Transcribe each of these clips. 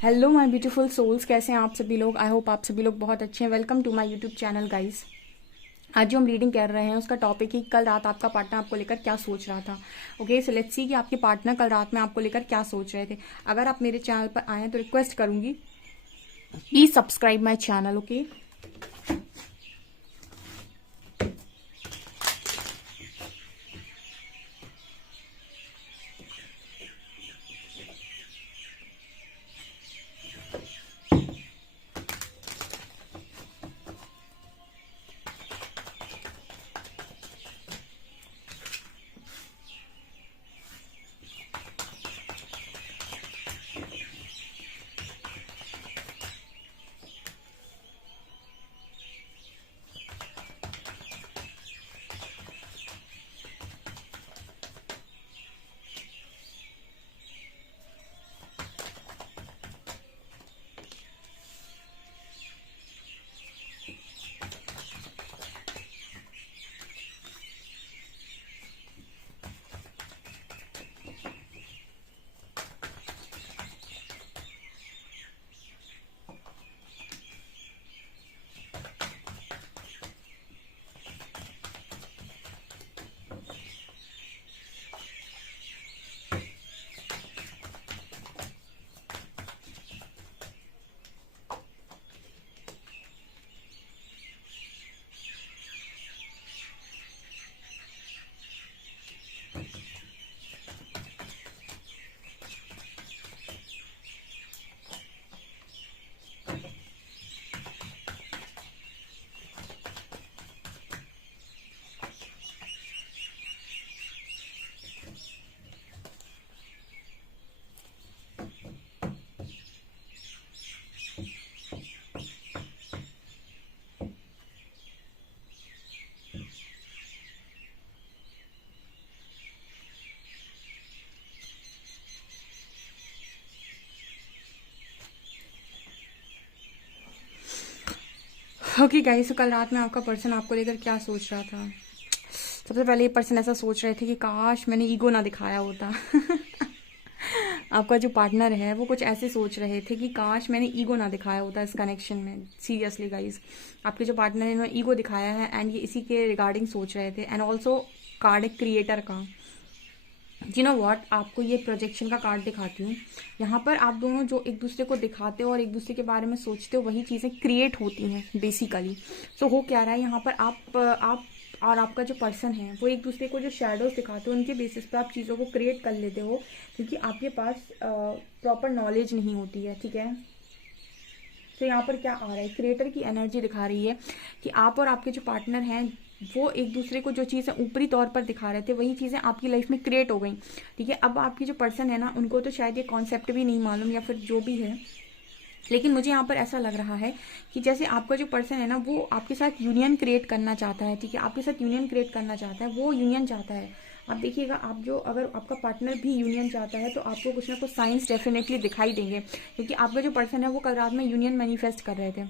Hello my beautiful souls, कैसे हैं आप सभी लोग। आई होप आप सभी लोग बहुत अच्छे हैं। Welcome to my YouTube channel guys. आज जो हम रीडिंग कर रहे हैं उसका टॉपिक ही कल रात आपका पार्टनर आपको लेकर क्या सोच रहा था। ओके, सो लेट्स सी कि आपके पार्टनर कल रात में आपको लेकर क्या सोच रहे थे। अगर आप मेरे चैनल पर आए हैं तो रिक्वेस्ट करूंगी please subscribe my channel. Okay, okay guys, तो कल रात में आपका पर्सन आपको लेकर क्या सोच रहा था। सबसे पहले ये पर्सन ऐसा सोच रहे थे कि काश मैंने ईगो ना दिखाया होता। आपका जो पार्टनर है वो कुछ ऐसे सोच रहे थे कि काश मैंने ईगो ना दिखाया होता इस कनेक्शन में। सीरियसली गाइस, आपके जो पार्टनर है इन्होंने ईगो दिखाया है एंड ये इसी के रिगार्डिंग सोच रहे थे। एंड ऑल्सो कार्ड एक क्रिएटर का। यू नो व्हाट, आपको ये प्रोजेक्शन का कार्ड दिखाती हूँ। यहाँ पर आप दोनों जो एक दूसरे को दिखाते हो और एक दूसरे के बारे में सोचते हो वही चीज़ें क्रिएट होती हैं बेसिकली। सो हो क्या रहा है यहाँ पर, आप और आपका जो पर्सन है वो एक दूसरे को जो शेडोज दिखाते हो उनके बेसिस पे आप चीज़ों को क्रिएट कर लेते हो, क्योंकि आपके पास प्रॉपर नॉलेज नहीं होती है। ठीक है, तो यहाँ पर क्या आ रहा है, क्रिएटर की एनर्जी दिखा रही है कि आप और आपके जो पार्टनर हैं वो एक दूसरे को जो चीज़ें ऊपरी तौर पर दिखा रहे थे वही चीज़ें आपकी लाइफ में क्रिएट हो गई। ठीक है, अब आपकी जो पर्सन है ना उनको तो शायद ये कॉन्सेप्ट भी नहीं मालूम या फिर जो भी है, लेकिन मुझे यहाँ पर ऐसा लग रहा है कि जैसे आपका जो पर्सन है ना वो आपके साथ यूनियन क्रिएट करना चाहता है। ठीक है, आपके साथ यूनियन क्रिएट करना चाहता है, वो यूनियन चाहता है। आप देखिएगा, आप जो अगर आपका पार्टनर भी यूनियन चाहता है तो आपको कुछ ना कुछ साइंस डेफिनेटली दिखाई देंगे, क्योंकि आपका जो पर्सन है वो कल रात में यूनियन मैनिफेस्ट कर रहे थे।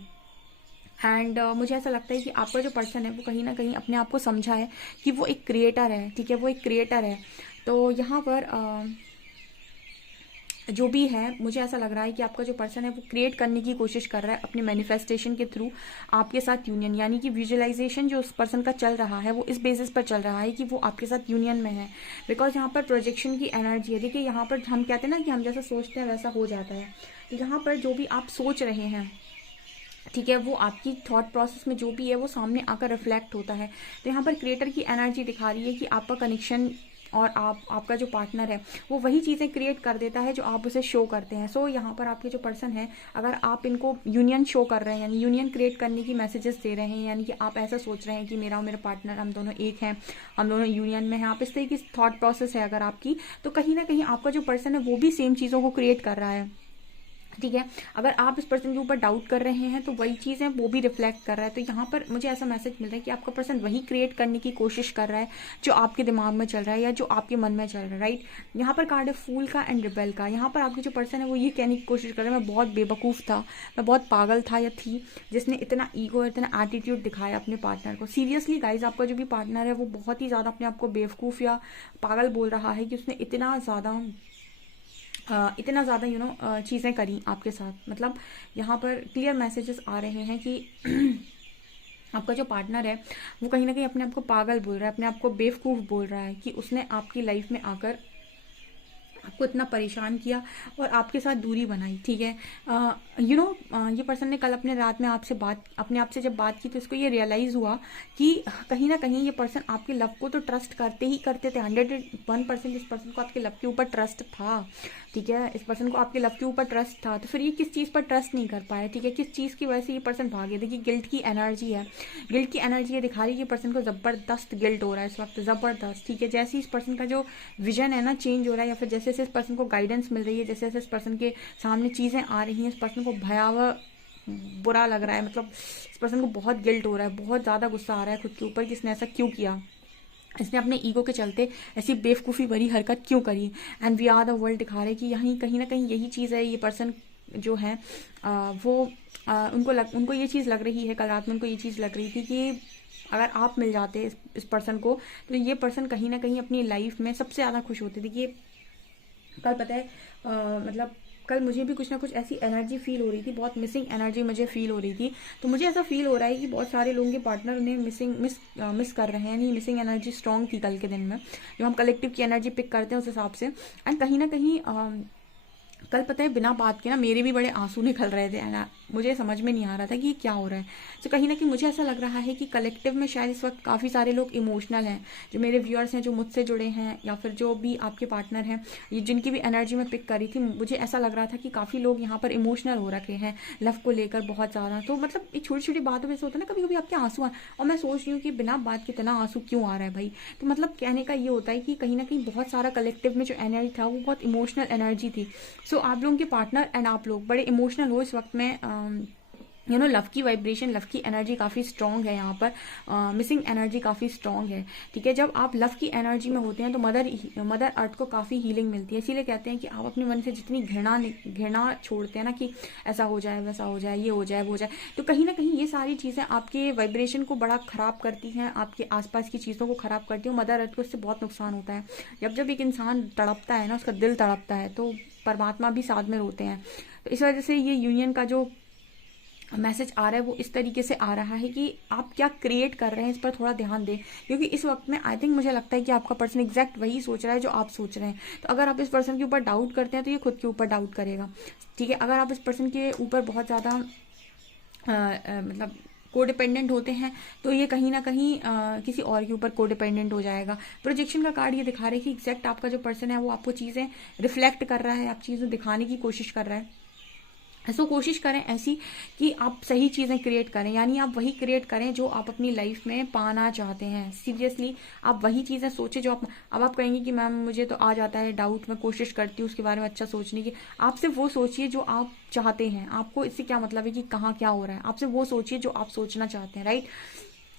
एंड मुझे ऐसा लगता है कि आपका जो पर्सन है वो कहीं ना कहीं अपने आप को समझा है कि वो एक क्रिएटर है। ठीक है, वो एक क्रिएटर है। तो यहाँ पर जो भी है, मुझे ऐसा लग रहा है कि आपका जो पर्सन है वो क्रिएट करने की कोशिश कर रहा है अपने मैनिफेस्टेशन के थ्रू आपके साथ यूनियन, यानी कि विजुअलाइजेशन जो उस पर्सन का चल रहा है वो इस बेसिस पर चल रहा है कि वो आपके साथ यूनियन में है। बिकॉज यहाँ पर प्रोजेक्शन की एनर्जी है। देखिए, यहाँ पर हम कहते हैं ना कि हम जैसा सोचते हैं वैसा हो जाता है। तो यहाँ पर जो भी आप सोच रहे हैं, ठीक है, वो आपकी थॉट प्रोसेस में जो भी है वो सामने आकर रिफ्लेक्ट होता है। तो यहाँ पर क्रिएटर की एनर्जी दिखा रही है कि आपका कनेक्शन और आपका जो पार्टनर है वो वही चीज़ें क्रिएट कर देता है जो आप उसे शो करते हैं। सो यहाँ पर आपके जो पर्सन है, अगर आप इनको यूनियन शो कर रहे हैं यानी यूनियन क्रिएट करने की मैसेजेस दे रहे हैं, यानी कि आप ऐसा सोच रहे हैं कि मेरा और मेरा पार्टनर हम दोनों एक हैं, हम दोनों यूनियन में हैं, आप इस तरीके की थॉट प्रोसेस है अगर आपकी, तो कहीं ना कहीं आपका जो पर्सन है वो भी सेम चीज़ों को क्रिएट कर रहा है। ठीक है, अगर आप इस पर्सन के ऊपर डाउट कर रहे हैं तो वही चीज़ है वो भी रिफ्लेक्ट कर रहा है। तो यहाँ पर मुझे ऐसा मैसेज मिल रहा है कि आपका पर्सन वही क्रिएट करने की कोशिश कर रहा है जो आपके दिमाग में चल रहा है या जो आपके मन में चल रहा है। राइट, यहाँ पर कार्ड है फूल का एंड रिबेल का। यहाँ पर आपकी जो पर्सन है वो ये कहने की कोशिश कर रहा है मैं बहुत बेवकूफ़ था, मैं बहुत पागल था या थी जिसने इतना ईगो, इतना एटीट्यूड दिखाया अपने पार्टनर को। सीरियसली गाइज, आपका जो भी पार्टनर है वो बहुत ही ज़्यादा अपने आप को बेवकूफ़ या पागल बोल रहा है कि उसने इतना ज़्यादा इतना ज़्यादा चीज़ें करी आपके साथ, मतलब यहाँ पर क्लियर मैसेजेस आ रहे हैं कि आपका जो पार्टनर है वो कहीं ना कहीं अपने आप को पागल बोल रहा है, अपने आप को बेवकूफ़ बोल रहा है कि उसने आपकी लाइफ में आकर आपको इतना परेशान किया और आपके साथ दूरी बनाई। ठीक है, ये पर्सन ने कल अपने रात में आपसे बात, अपने आप से जब बात की तो इसको ये रियलाइज़ हुआ कि कहीं ना कहीं ये पर्सन आपके लव को तो ट्रस्ट करते ही करते थे, 101% इस पर्सन को आपके लव के ऊपर ट्रस्ट था। ठीक है, इस पर्सन को आपके लव के ऊपर ट्रस्ट था, तो फिर ये किस चीज़ पर ट्रस्ट नहीं कर पाया? ठीक है, किस चीज़ की वजह से ये पर्सन भागे? देखिए गिल्ट की एनर्जी है, गिल्ट की एनर्जी ये दिखा रही है कि पर्सन को ज़बरदस्त गिल्ट हो रहा है इस वक्त, ज़बरदस्त। ठीक है, जैसे इस पर्सन का जो विजन है ना चेंज हो रहा है, या फिर जैसे जैसे इस पर्सन को गाइडेंस मिल रही है, जैसे जैसे इस पर्सन के सामने चीज़ें आ रही हैं, इस पर्सन को भयावह बुरा लग रहा है, मतलब इस पर्सन को बहुत गिल्ट हो रहा है, बहुत ज़्यादा गुस्सा आ रहा है खुद के ऊपर कि इसने ऐसा क्यों किया, इसने अपने ईगो के चलते ऐसी बेवकूफ़ी भरी हरकत क्यों करी। And we are the world दिखा रहे हैं कि यहीं कहीं ना कहीं यही चीज़ है। ये पर्सन जो है उनको ये चीज़ लग रही है, कल रात में उनको ये चीज़ लग रही थी कि अगर आप मिल जाते इस पर्सन को तो ये पर्सन कहीं ना कहीं अपनी लाइफ में सबसे ज़्यादा खुश होते। देखिए कल पता है मतलब कल मुझे भी कुछ ना कुछ ऐसी एनर्जी फील हो रही थी, बहुत मिसिंग एनर्जी मुझे फील हो रही थी। तो मुझे ऐसा फील हो रहा है कि बहुत सारे लोगों के पार्टनर उन्हें मिस कर रहे हैं। नहीं, मिसिंग एनर्जी स्ट्रॉन्ग थी कल के दिन में, जो हम कलेक्टिव की एनर्जी पिक करते हैं उस हिसाब से। एंड कहीं ना कहीं कल पता है बिना बात के ना मेरे भी बड़े आंसू निकल रहे थे, एंड मुझे समझ में नहीं आ रहा था कि ये क्या हो रहा है। तो कहीं ना कहीं मुझे ऐसा लग रहा है कि कलेक्टिव में शायद इस वक्त काफ़ी सारे लोग इमोशनल हैं, जो मेरे व्यूअर्स हैं, जो मुझसे जुड़े हैं, या फिर जो भी आपके पार्टनर हैं, ये जिनकी भी एनर्जी में पिक करी थी, मुझे ऐसा लग रहा था कि काफ़ी लोग यहाँ पर इमोशनल हो रखे हैं लव को लेकर बहुत ज़्यादा। तो मतलब ये छोटी छोटी बातों में से होता है ना, कभी कभी आपके आंसू आ, और मैं सोच रही हूँ कि बिना बात के इतना आंसू क्यों आ रहा है भाई। तो मतलब कहने का ये होता है कि कहीं ना कहीं बहुत सारा कलेक्टिव में जो एनर्जी था वो बहुत इमोशनल एनर्जी थी। सो आप लोगों के पार्टनर एंड आप लोग बड़े इमोशनल हो इस वक्त में। लव की वाइब्रेशन, लव की एनर्जी काफ़ी स्ट्रॉन्ग है यहाँ पर, मिसिंग एनर्जी काफ़ी स्ट्रॉन्ग है। ठीक है, जब आप लव की एनर्जी में होते हैं तो मदर अर्थ को काफ़ी हीलिंग मिलती है। इसीलिए कहते हैं कि आप अपने मन से जितनी घृणा छोड़ते हैं ना कि ऐसा हो जाए, वैसा हो जाए, ये हो जाए, वो हो जाए, तो कहीं ना कहीं ये सारी चीज़ें आपके वाइब्रेशन को बड़ा ख़राब करती हैं, आपके आसपास की चीज़ों को ख़राब करती हैं। मदर अर्थ को इससे बहुत नुकसान होता है। जब जब एक इंसान तड़पता है ना, उसका दिल तड़पता है, तो परमात्मा भी साथ में रोते हैं। तो इस वजह से ये यूनियन का जो मैसेज आ रहा है वो इस तरीके से आ रहा है कि आप क्या क्रिएट कर रहे हैं इस पर थोड़ा ध्यान दें, क्योंकि इस वक्त में आई थिंक मुझे लगता है कि आपका पर्सन एग्जैक्ट वही सोच रहा है जो आप सोच रहे हैं। तो अगर आप इस पर्सन के ऊपर डाउट करते हैं तो ये खुद के ऊपर डाउट करेगा। ठीक है, अगर आप इस पर्सन के ऊपर बहुत ज़्यादा मतलब कोडिपेंडेंट होते हैं तो ये कहीं ना कहीं किसी और के ऊपर कोडिपेंडेंट हो जाएगा। प्रोजेक्शन का कार्ड ये दिखा रहा है कि एग्जैक्ट आपका जो पर्सन है वो आपको चीज़ें रिफ्लेक्ट कर रहा है, आप चीज़ें दिखाने की कोशिश कर रहा है। सो कोशिश करें ऐसी कि आप सही चीज़ें क्रिएट करें, यानी आप वही क्रिएट करें जो आप अपनी लाइफ में पाना चाहते हैं। सीरियसली आप वही चीज़ें सोचें जो आप, अब आप कहेंगे कि मैम मुझे तो आ जाता है डाउट, मैं कोशिश करती हूँ उसके बारे में अच्छा सोचने की। आप सिर्फ वो सोचिए जो आप चाहते हैं। आपको इससे क्या मतलब है कि कहाँ क्या हो रहा है, आप सिर्फ वो सोचिए जो आप सोचना चाहते हैं, राइट।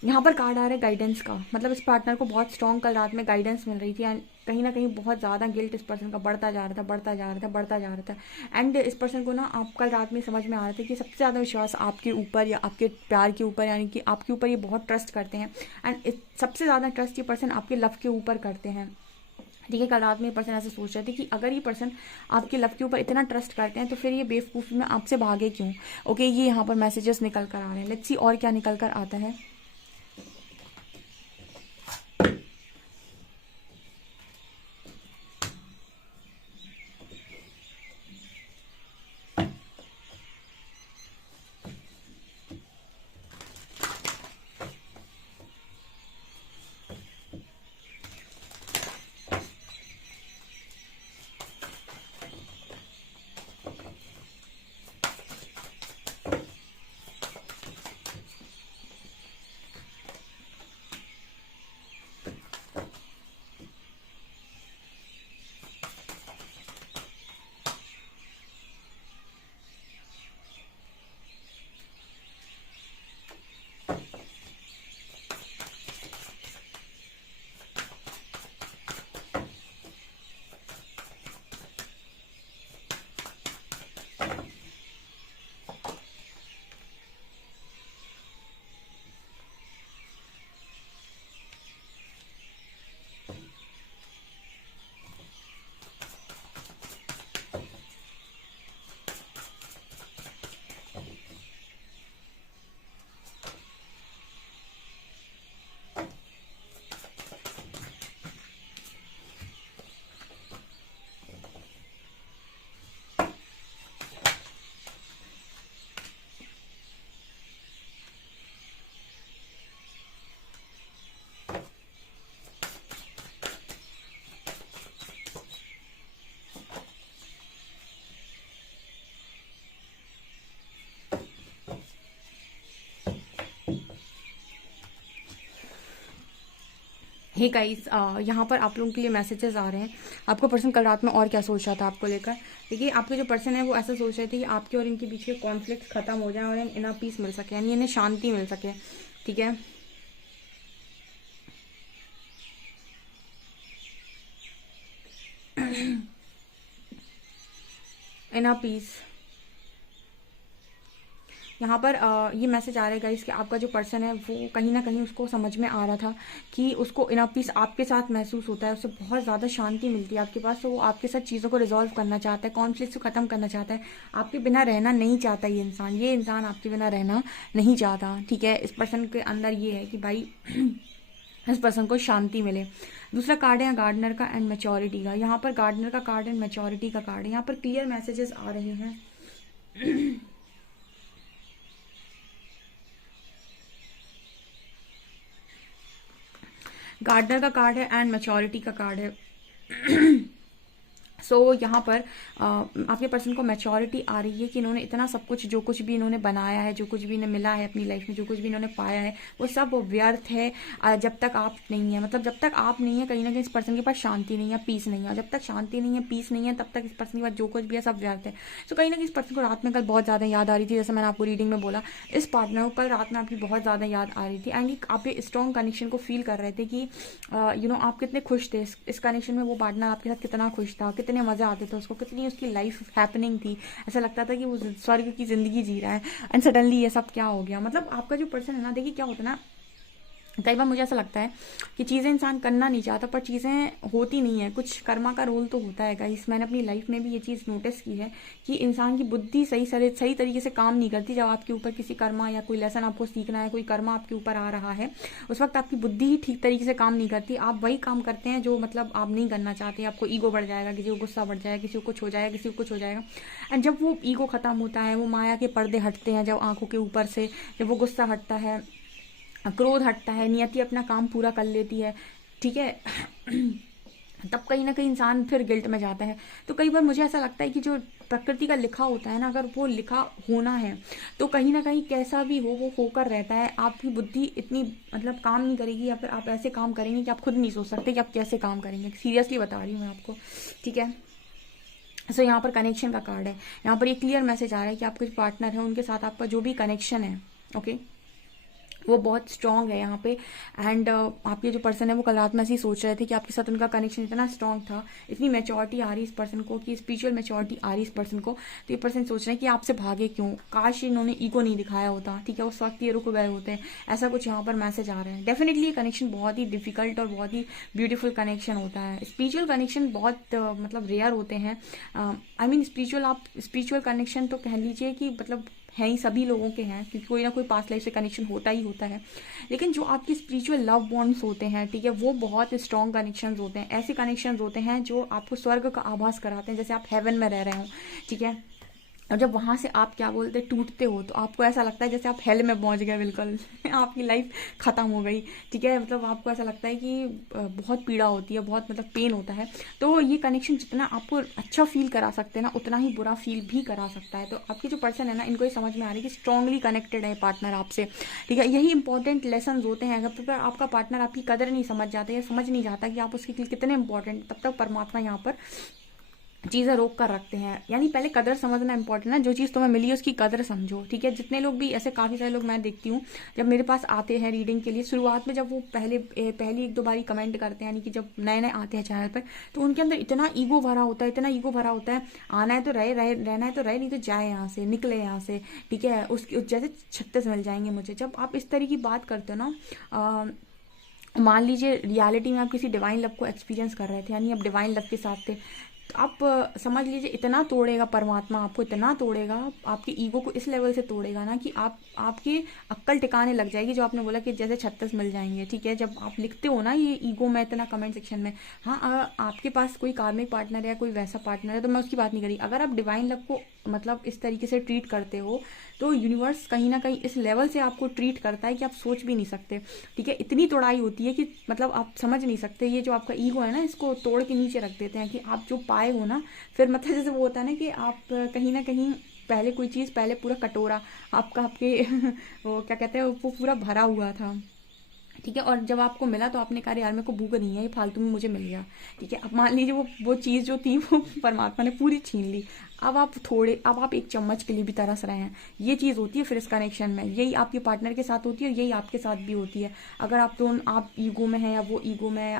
यहाँ पर कार्ड आ रहा है गाइडेंस का, मतलब इस पार्टनर को बहुत स्ट्रॉन्ग कल रात में गाइडेंस मिल रही थी, एंड कहीं ना कहीं बहुत ज़्यादा गिल्ट इस पर्सन का बढ़ता जा रहा था, बढ़ता जा रहा था, बढ़ता जा रहा था। एंड इस पर्सन को ना आप कल रात में समझ में आ रहा था कि सबसे ज़्यादा विश्वास आपके ऊपर या आपके प्यार के ऊपर, यानी कि आपके ऊपर ये बहुत ट्रस्ट करते हैं। एंड सबसे ज़्यादा ट्रस्ट ये पर्सन आपके लव के ऊपर करते हैं। ठीक है, कल रात में ये पर्सन ऐसे सोच रहे थे कि अगर ये पर्सन आपके लव के ऊपर इतना ट्रस्ट करते हैं तो फिर ये बेवकूफ़ी में आपसे भागे क्यों। ओके, ये यहाँ पर मैसेजेस निकल कर आ रहे हैं। लेट्स सी और क्या निकल कर आता है। हे गाइस, यहाँ पर आप लोगों के लिए मैसेजेस आ रहे हैं। आपका पर्सन कल रात में और क्या सोच रहा था आपको लेकर। देखिए, आपके जो पर्सन है वो ऐसा सोच रहे थे कि आपके और इनके बीच के कॉन्फ्लिक्ट खत्म हो जाए और इन्हें पीस मिल सके, यानी इन्हें शांति मिल सके। ठीक है, इनर पीस। यहाँ पर ये मैसेज आ रहा है गाइस कि आपका जो पर्सन है वो कहीं ना कहीं उसको समझ में आ रहा था कि उसको इनर पीस आपके साथ महसूस होता है, उसे बहुत ज़्यादा शांति मिलती है आपके पास, तो वो आपके साथ चीज़ों को रिजॉल्व करना चाहता है, कॉन्फ्लिक्ट को ख़त्म करना चाहता है। आपके बिना रहना नहीं चाहता ये इंसान आपके बिना रहना नहीं चाहता। ठीक है, इस पर्सन के अंदर ये है कि भाई इस पर्सन को शांति मिले। दूसरा कार्ड है गार्डनर का एंड मैच्योरिटी का। यहाँ पर गार्डनर का कार्ड एंड मैच्योरिटी का कार्ड है। यहाँ पर क्लियर मैसेजेस आ रहे हैं। गार्डनर का कार्ड है एंड मैच्योरिटी का कार्ड है। सो यहाँ पर आपके पर्सन को मैच्योरिटी आ रही है कि इन्होंने इतना सब कुछ, जो कुछ भी इन्होंने बनाया है, जो कुछ भी इन्हें मिला है अपनी लाइफ में, जो कुछ भी इन्होंने पाया है, वो सब व्यर्थ है जब तक आप नहीं है। मतलब जब तक आप नहीं है, कहीं ना कहीं इस पर्सन के पास शांति नहीं है, पीस नहीं है। जब तक शांति नहीं है, पीस नहीं है, तब तक इस पर्सन के पास जो कुछ भी है सब व्यर्थ है। सो कहीं ना कहीं इस पर्सन को रात में कल बहुत ज़्यादा याद आ रही थी, जैसे मैंने आपको रीडिंग में बोला। इस पार्टनर को कल रात में आपकी बहुत ज़्यादा याद आ रही थी एंड आप ये स्ट्रॉन्ग कनेक्शन को फील कर रहे थे कि आप कितने खुश थे इस कनेक्शन में। वो पार्टनर आपके साथ कितना खुश था, कितने मजे आते थे उसको, कितनी उसकी लाइफ हैपनिंग थी। ऐसा लगता था कि वो स्वर्ग की जिंदगी जी रहा है एंड सडनली ये सब क्या हो गया। मतलब आपका जो पर्सन है ना, देखिए क्या होता है ना, कई बार मुझे ऐसा लगता है कि चीज़ें इंसान करना नहीं चाहता पर चीज़ें होती नहीं है। कुछ कर्मा का रोल तो होता है गाइस। मैंने अपनी लाइफ में भी ये चीज़ नोटिस की है कि इंसान की बुद्धि सही तरीके से काम नहीं करती। जब आपके ऊपर किसी कर्मा या कोई लेसन आपको सीखना है, कोई कर्मा आपके ऊपर आ रहा है, उस वक्त आपकी बुद्धि ही ठीक तरीके से काम नहीं करती। आप वही काम करते हैं जो मतलब आप नहीं करना चाहते। आपको ईगो बढ़ जाएगा, किसी को गुस्सा बढ़ जाएगा, किसी को कुछ हो जाएगा, किसी को कुछ हो जाएगा। एंड जब वो ईगो खत्म होता है, वो माया के पर्दे हटते हैं, जब आंखों के ऊपर से जब वो गुस्सा हटता है, क्रोध हटता है, नियति अपना काम पूरा कर लेती है, ठीक है, तब कहीं ना कहीं इंसान फिर गिल्ट में जाता है। तो कई बार मुझे ऐसा लगता है कि जो प्रकृति का लिखा होता है ना, अगर वो लिखा होना है तो कहीं ना कहीं कैसा भी हो वो होकर रहता है। आपकी बुद्धि इतनी मतलब काम नहीं करेगी, या फिर आप ऐसे काम करेंगे कि आप खुद नहीं सोच सकते कि आप कैसे काम करेंगे। सीरियसली बता रही हूँ मैं आपको, ठीक है। सो यहाँ पर कनेक्शन का कार्ड है। यहाँ पर ये क्लियर मैसेज आ रहा है कि आपके जो पार्टनर है उनके साथ आपका जो भी कनेक्शन है, ओके, वो बहुत स्ट्रांग है यहाँ पे। एंड आपके जो पर्सन है वो कल रात में ऐसे ही सोच रहे थे कि आपके साथ उनका कनेक्शन इतना स्ट्रांग था, इतनी मैच्योरिटी आ रही इस पर्सन को, कि स्पिरिचुअल मैच्योरिटी आ रही इस पर्सन को। तो ये पर्सन सोच रहे हैं कि आपसे भागे क्यों, काश इन्होंने ईगो नहीं दिखाया होता, ठीक है, उस वक्त ये रुक गए होते हैं। ऐसा कुछ यहाँ पर मैसेज आ रहे हैं। डेफिनेटली ये कनेक्शन बहुत ही डिफिकल्ट और बहुत ही ब्यूटीफुल कनेक्शन होता है। स्पिरिचुअल कनेक्शन बहुत मतलब रेयर होते हैं। आई मीन स्पिरिचुअल कनेक्शन तो कह लीजिए कि मतलब है ही, सभी लोगों के हैं, क्योंकि कोई ना कोई पास्ट लाइफ से कनेक्शन होता ही होता है। लेकिन जो आपके स्पिरिचुअल लव बॉन्ड्स होते हैं, ठीक है, वो बहुत स्ट्रॉन्ग कनेक्शंस होते हैं। ऐसे कनेक्शंस होते हैं जो आपको स्वर्ग का आभास कराते हैं, जैसे आप हेवन में रह रहे हो, ठीक है। और जब वहाँ से आप क्या बोलते टूटते हो तो आपको ऐसा लगता है जैसे आप हेल में पहुँच गए, बिल्कुल आपकी लाइफ ख़त्म हो गई, ठीक है। मतलब आपको ऐसा लगता है कि बहुत पीड़ा होती है, बहुत मतलब पेन होता है। तो ये कनेक्शन जितना आपको अच्छा फील करा सकते हैं ना, उतना ही बुरा फील भी करा सकता है। तो आपकी जो पर्सन है ना, इनको ये समझ में आ रही है कि स्ट्रांगली कनेक्टेड है पार्टनर आपसे, ठीक है। यही इंपॉर्टेंट लेसन होते हैं। अगर आपका पार्टनर आपकी कदर नहीं समझ जाता या समझ नहीं जाता कि आप उसके लिए कितने इंपॉर्टेंट, तब तक परमात्मा यहाँ पर चीज़ें रोक कर रखते हैं। यानी पहले कदर समझना इंपॉर्टेंट है। जो चीज़ तुम्हें मिली है उसकी कदर समझो, ठीक है। जितने लोग भी ऐसे, काफ़ी सारे लोग मैं देखती हूँ जब मेरे पास आते हैं रीडिंग के लिए, शुरुआत में जब वो पहली एक दो बारी कमेंट करते हैं, यानी कि जब नए नए आते हैं चैनल पर, तो उनके अंदर इतना ईगो भरा होता है, इतना ईगो भरा होता है, आना है तो रहना है तो रहे, नहीं तो जाए यहाँ से, निकले यहाँ से, ठीक है। उसकी जैसे 36 मिल जाएंगे मुझे। जब आप इस तरह की बात करते हो ना, मान लीजिए रियलिटी में आप किसी डिवाइन लव को एक्सपीरियंस कर रहे थे, यानी आप डिवाइन लव के साथ थे, तो आप समझ लीजिए इतना तोड़ेगा परमात्मा आपको, इतना तोड़ेगा, आपके ईगो को इस लेवल से तोड़ेगा ना कि आपकी अक्ल टिकाने लग जाएगी। जो आपने बोला कि जैसे 36 मिल जाएंगे, ठीक है। जब आप लिखते हो ना ये ईगो में इतना कमेंट सेक्शन में, हाँ, आपके पास कोई कार्मिक पार्टनर है या कोई वैसा पार्टनर है तो मैं उसकी बात नहीं करी। अगर आप डिवाइन लव को मतलब इस तरीके से ट्रीट करते हो तो यूनिवर्स कहीं ना कहीं इस लेवल से आपको ट्रीट करता है कि आप सोच भी नहीं सकते, ठीक है। इतनी तोड़ाई होती है कि मतलब आप समझ नहीं सकते। ये जो आपका ईगो है ना, इसको तोड़ के नीचे रख देते हैं कि आप जो पाए हो ना, फिर मतलब जैसे वो होता है ना कि आप कहीं ना कहीं पहले कोई चीज़, पहले पूरा कटोरा आपका आपके वो क्या कहते हैं, वो पूरा भरा हुआ था, ठीक है। और जब आपको मिला तो आपने कहा यार मेरे को भूख नहीं है, ये फालतू में मुझे मिल गया, ठीक है। अब मान लीजिए वो चीज़ जो थी वो परमात्मा ने पूरी छीन ली। अब आप एक चम्मच के लिए भी तरस रहे हैं। ये चीज़ होती है फिर इस कनेक्शन में, यही आपके पार्टनर के साथ होती है और यही आपके साथ भी होती है। अगर आप ईगो में हैं या वो ईगो में है,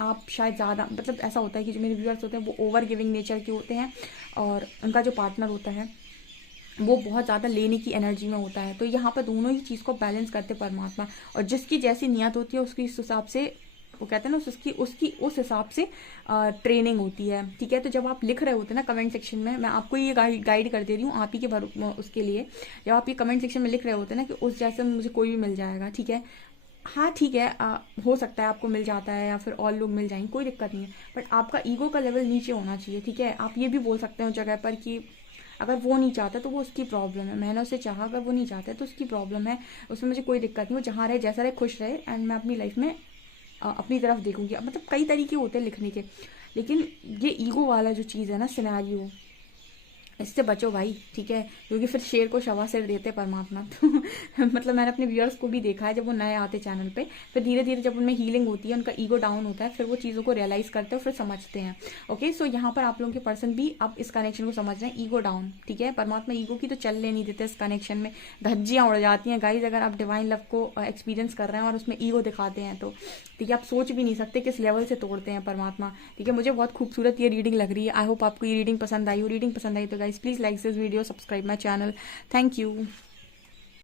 आप शायद ज़्यादा, मतलब ऐसा होता है कि जो मेरे व्यूअर्स होते हैं वो ओवर गिविंग नेचर के होते हैं और उनका जो पार्टनर होता है वो बहुत ज़्यादा लेने की एनर्जी में होता है। तो यहाँ पर दोनों ही चीज़ को बैलेंस करते परमात्मा, और जिसकी जैसी नियत होती है उसकी इस हिसाब से, वो कहते हैं ना, उसकी उस हिसाब से ट्रेनिंग होती है, ठीक है। तो जब आप लिख रहे होते हैं ना कमेंट सेक्शन में, मैं आपको ये गाइड कर दे रही हूँ आप ही के उसके लिए, जब आप ये कमेंट सेक्शन में लिख रहे होते हैं ना कि उस जैसे मुझे कोई भी मिल जाएगा, ठीक है, हाँ ठीक है, हो सकता है आपको मिल जाता है या फिर और लोग मिल जाएंगे, कोई दिक्कत नहीं है, बट आपका ईगो का लेवल नीचे होना चाहिए, ठीक है। आप ये भी बोल सकते हो जगह पर कि अगर वो नहीं चाहता तो वो उसकी प्रॉब्लम है, मैंने उसे चाहा, अगर वो नहीं चाहता है तो उसकी प्रॉब्लम है, उसमें मुझे कोई दिक्कत नहीं, वो जहाँ रहे जैसा रहे खुश रहे, एंड मैं अपनी लाइफ में अपनी तरफ देखूंगी। मतलब कई तरीके होते हैं लिखने के, लेकिन ये ईगो वाला जो चीज़ है ना, सिनेरियो, इससे बचो भाई, ठीक है, क्योंकि फिर शेर को शवा सिर देते परमात्मा। तो मतलब मैंने अपने व्यूअर्स को भी देखा है, जब वो नए आते चैनल पे, फिर धीरे धीरे जब उनमें हीलिंग होती है, उनका ईगो डाउन होता है, फिर वो चीज़ों को रियलाइज करते हैं, फिर समझते हैं। ओके, सो यहाँ पर आप लोगों के पर्सन भी अब इस कनेक्शन को समझ रहे हैं, ईगो डाउन, ठीक है। परमात्मा ईगो की तो चलने नहीं देते इस कनेक्शन में, धज्जियाँ उड़ जाती हैं गाइज अगर आप डिवाइन लव को एक्सपीरियंस कर रहे हैं और उसमें ईगो दिखाते हैं तो, ठीक है। आप सोच भी नहीं सकते किस लेवल से तोड़ते हैं परमात्मा, ठीक है। मुझे बहुत खूबसूरत ये रीडिंग लग रही है। आई होप आपको ये रीडिंग पसंद आई हो। रीडिंग पसंद आई तो guys please like this video, subscribe my channel. Thank you.